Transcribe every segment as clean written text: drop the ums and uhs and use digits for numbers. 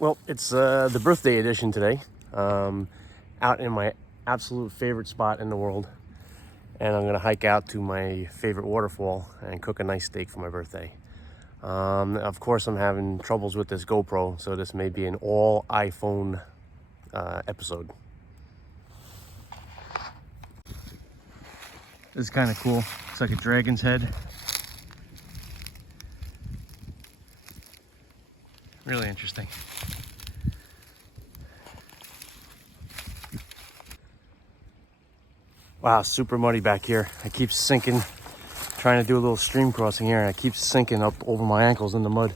Well, it's the birthday edition today. Out in my absolute favorite spot in the world. And I'm gonna hike out to my favorite waterfall and cook a nice steak for my birthday. Of course, I'm having troubles with this GoPro, so this may be an all iPhone episode. This is kind of cool. It's like a dragon's head. Really interesting. Wow, super muddy back here. I keep sinking, trying to do a little stream crossing here, and I keep sinking up over my ankles in the mud.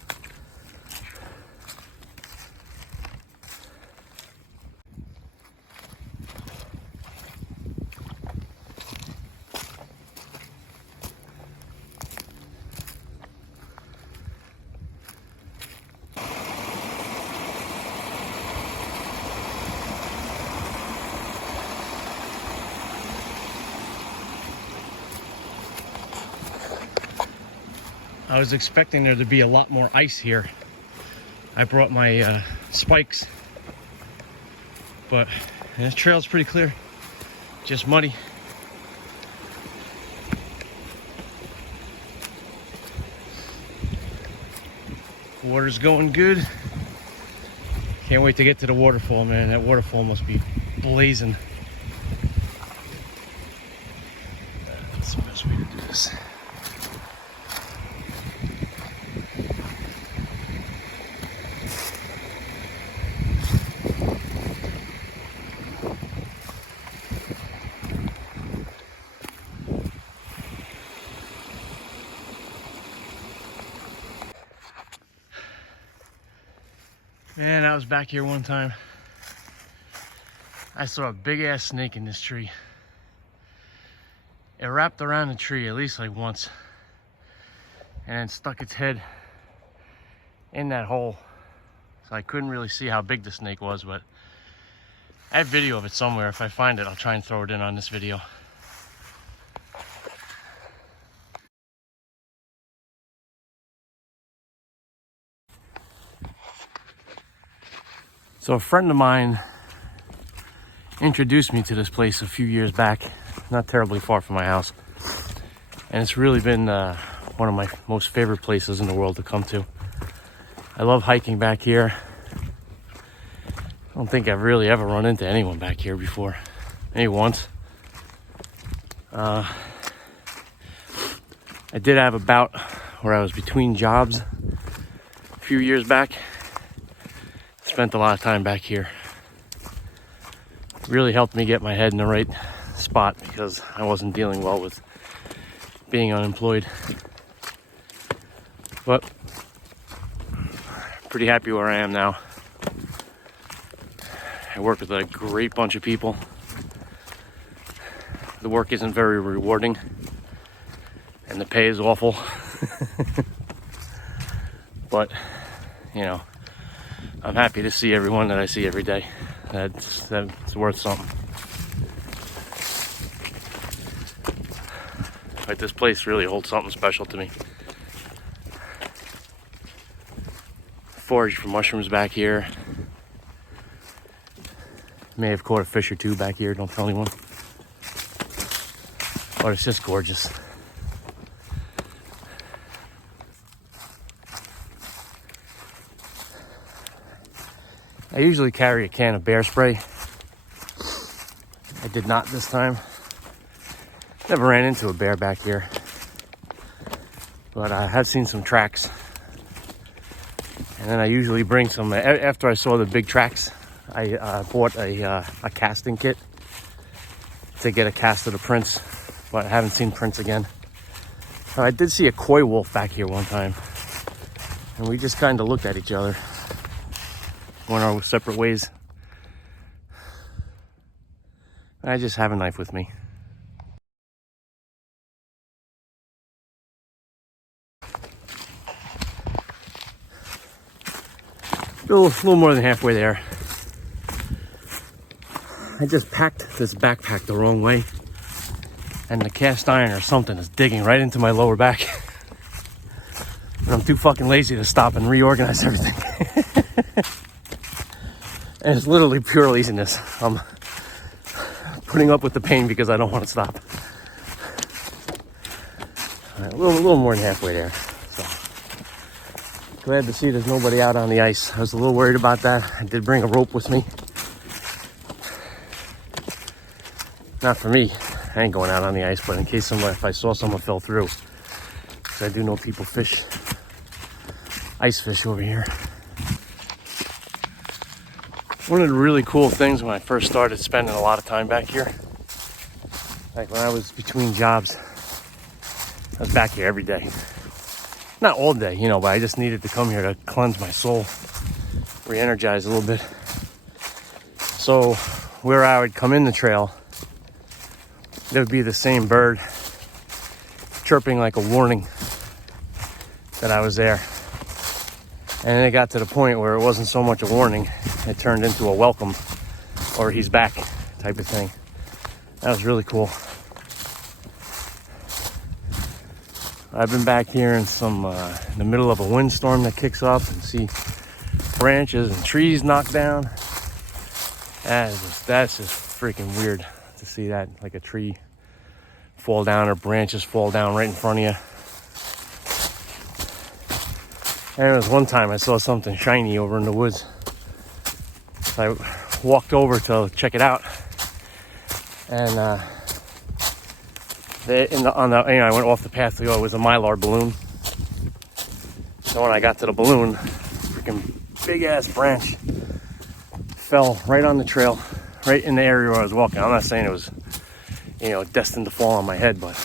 I was expecting there to be a lot more ice here. I brought my spikes, but this trail's pretty clear, just muddy. Water's going good. Can't wait to get to the waterfall, man. That waterfall must be blazing. That's the best way to do this. Man, I was back here one time. I saw a big ass snake in this tree. It wrapped around the tree at least like once and then stuck its head in that hole. So I couldn't really see how big the snake was, but I have video of it somewhere. If I find it, I'll try and throw it in on this video. So a friend of mine introduced me to this place a few years back, not terribly far from my house. And it's really been one of my most favorite places in the world to come to. I love hiking back here. I don't think I've really ever run into anyone back here before. Maybe once. I did have a bout where I was between jobs a few years back. Spent a lot of time back here. Really helped me get my head in the right spot because I wasn't dealing well with being unemployed. But pretty happy where I am now. I work with a great bunch of people. The work isn't very rewarding and the pay is awful. But, you know, I'm happy to see everyone that I see every day. That's worth something. Like, this place really holds something special to me. Foraged for mushrooms back here. May have caught a fish or two back here, don't tell anyone. But it's just gorgeous. I usually carry a can of bear spray. I did not this time. Never ran into a bear back here. But I have seen some tracks. And then I usually bring some, after I saw the big tracks, I bought a casting kit to get a cast of the prints, but I haven't seen prints again. I did see a koi wolf back here one time, and we just kind of looked at each other, went our separate ways. I just have a knife with me. A little more than halfway there. I just packed this backpack the wrong way, and the cast iron or something is digging right into my lower back. And I'm too fucking lazy to stop and reorganize everything. And it's literally pure laziness. I'm putting up with the pain because I don't want to stop. All right, a little more than halfway there. So glad to see there's nobody out on the ice. I was a little worried about that. I did bring a rope with me. Not for me. I ain't going out on the ice, but in case if I saw someone fell through. Because I do know people fish, ice fish over here. One of the really cool things when I first started spending a lot of time back here, like when I was between jobs, I was back here every day. Not all day, you know, but I just needed to come here to cleanse my soul, re-energize a little bit. So where I would come in the trail, there would be the same bird chirping like a warning that I was there. And then it got to the point where it wasn't so much a warning, it turned into a welcome, or he's back type of thing. That was really cool. I've been back here in in the middle of a windstorm that kicks up and see branches and trees knocked down. That's just freaking weird to see that, like a tree fall down or branches fall down right in front of you. And there was one time I saw something shiny over in the woods. So I walked over to check it out, and I went off the path to go. It was a Mylar balloon. So when I got to the balloon, freaking big ass branch fell right on the trail, right in the area where I was walking. I'm not saying it was, destined to fall on my head, but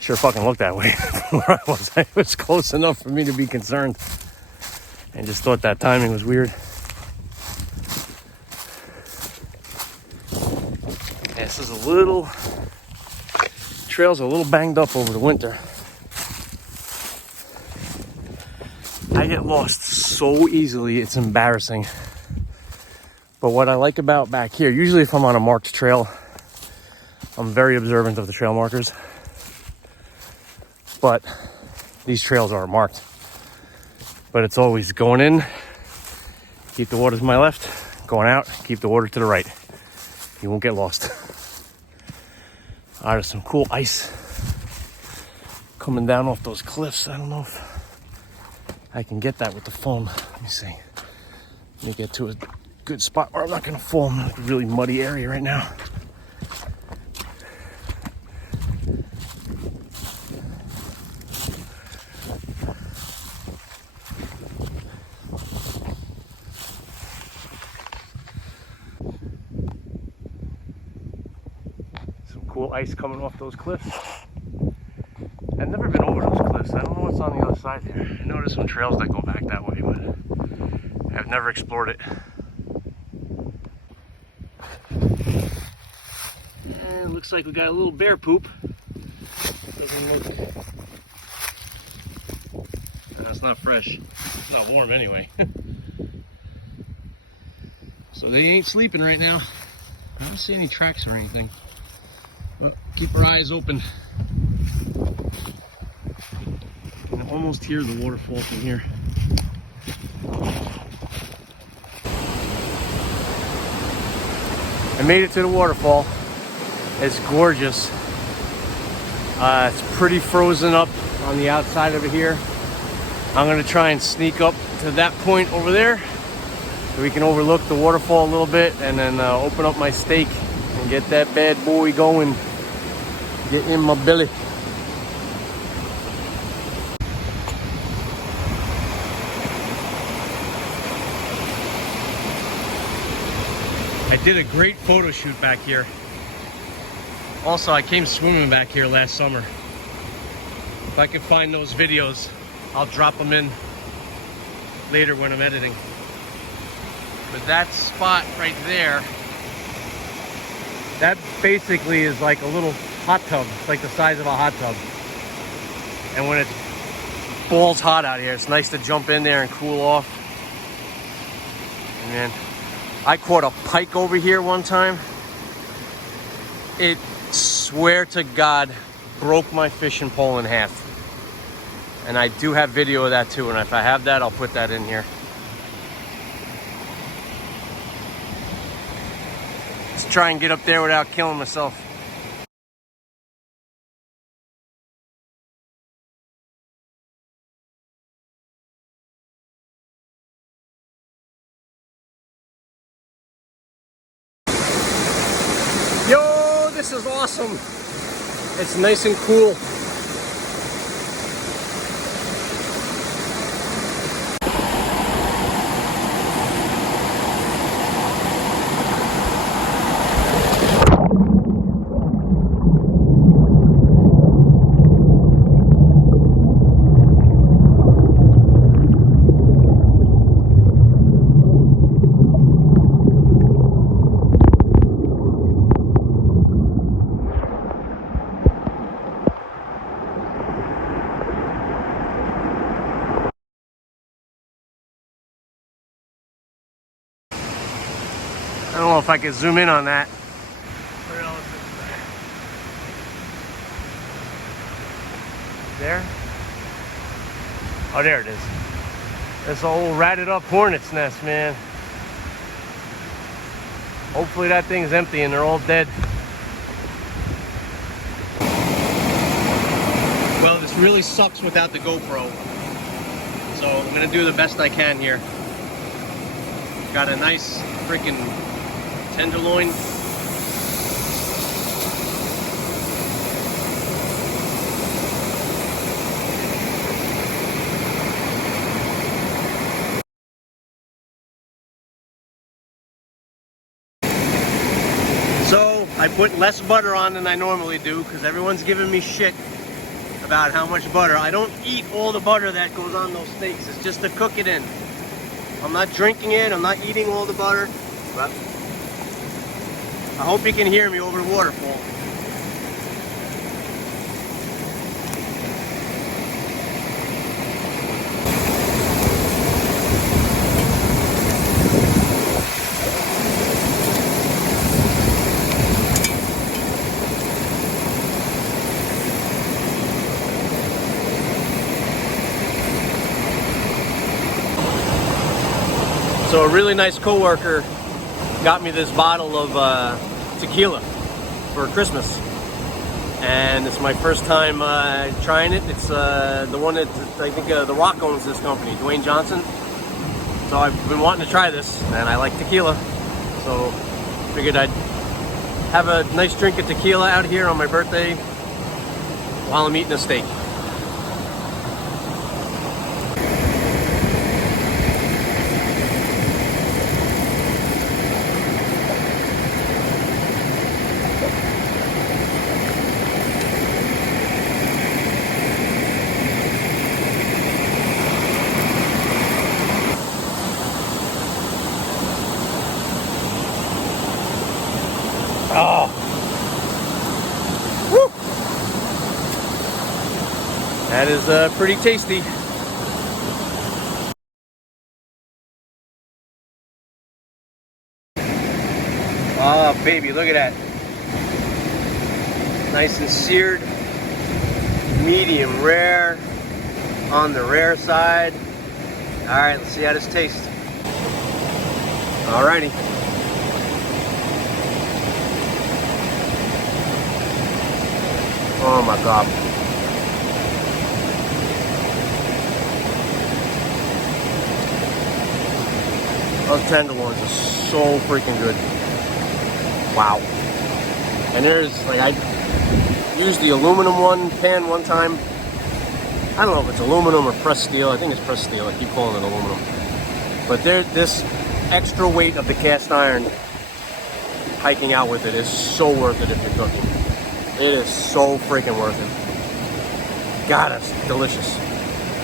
sure fucking looked that way from where I was. It was close enough for me to be concerned, and just thought that timing was weird. This is trails are a little banged up over the winter. I get lost so easily, it's embarrassing. But what I like about back here, usually if I'm on a marked trail, I'm very observant of the trail markers. But these trails are marked. But it's always going in, keep the water to my left, going out, keep the water to the right. You won't get lost. There's some cool ice coming down off those cliffs. I don't know if I can get that with the phone. Let me see. Let me get to a good spot where I'm not going to fall in a really muddy area right now. Cool ice coming off those cliffs. I've never been over those cliffs. I don't know what's on the other side there. I know there's some trails that go back that way, but I've never explored it. And it looks like we got a little bear poop. Doesn't look... That's not fresh. It's not warm anyway. So they ain't sleeping right now. I don't see any tracks or anything. Well, keep our eyes open. You can almost hear the waterfall from here. I made it to the waterfall. It's gorgeous. It's pretty frozen up on the outside of it here. I'm gonna try and sneak up to that point over there so we can overlook the waterfall a little bit, and then open up my steak and get that bad boy going. Get in my belly. I did a great photo shoot back here. Also, I came swimming back here last summer. If I can find those videos, I'll drop them in later when I'm editing. But that spot right there, that basically is like a little hot tub. It's like the size of a hot tub. And when it's balls hot out here, it's nice to jump in there and cool off. And then I caught a pike over here one time. It, swear to God, broke my fishing pole in half. And I do have video of that too, and if I have that, I'll put that in here. try and get up there without killing myself. Yo, this is awesome. It's nice and cool. I don't know if I can zoom in on that. Where else is there? Oh, there it is. This old ratted up hornet's nest, man. Hopefully that thing's empty and they're all dead. Well, this really sucks without the GoPro. So I'm gonna do the best I can here. Got a nice freaking tenderloin. So I put less butter on than I normally do because everyone's giving me shit about how much butter. I don't eat all the butter that goes on those steaks. It's just to cook it in. I'm not drinking it. I'm not eating all the butter. But I hope you can hear me over the waterfall. So a really nice coworker got me this bottle of tequila for Christmas, and it's my first time trying it. It's the one that I think The Rock owns this company, Dwayne Johnson. So I've been wanting to try this, and I like tequila, so figured I'd have a nice drink of tequila out here on my birthday while I'm eating a steak. Oh, woo. That is pretty tasty. Oh, baby, look at that. Nice and seared, medium rare, on the rare side. All right, let's see how this tastes. All righty. Oh my God. Those tenderloins are so freaking good. Wow. And there's, like, I used the aluminum pan one time. I don't know if it's aluminum or pressed steel. I think it's pressed steel. I keep calling it aluminum. But this extra weight of the cast iron, hiking out with it is so worth it if you're cooking. It is so freaking worth it. God, it's delicious.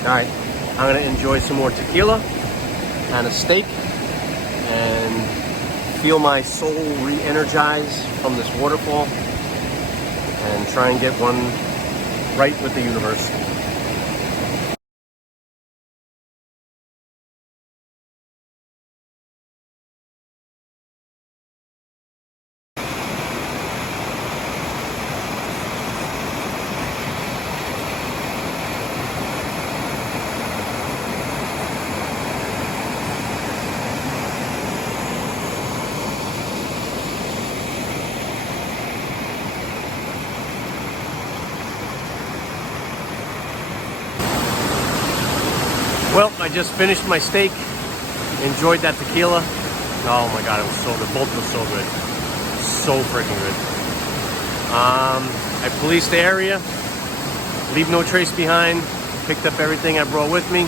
All right, I'm gonna enjoy some more tequila and a steak and feel my soul re-energize from this waterfall and try and get one right with the universe. I just finished my steak. Enjoyed that tequila. Oh my God, it was so good. Both were so good. So freaking good. I policed the area. Leave no trace behind. Picked up everything I brought with me.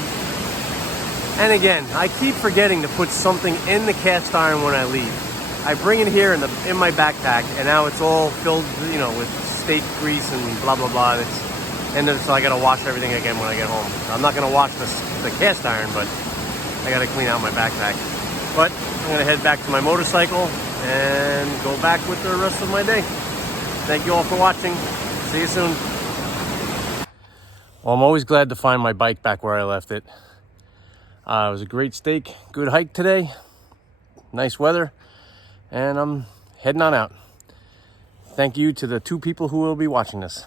And again, I keep forgetting to put something in the cast iron when I leave. I bring it here in my backpack, and now it's all filled, you know, with steak grease and blah blah blah. And then so I gotta wash everything again when I get home. I'm not gonna wash the cast iron, but I gotta clean out my backpack. But I'm gonna head back to my motorcycle and go back with the rest of my day. Thank you all for watching. See you soon. Well, I'm always glad to find my bike back where I left it. It was a great steak, good hike today, nice weather, and I'm heading on out. Thank you to the 2 people who will be watching this.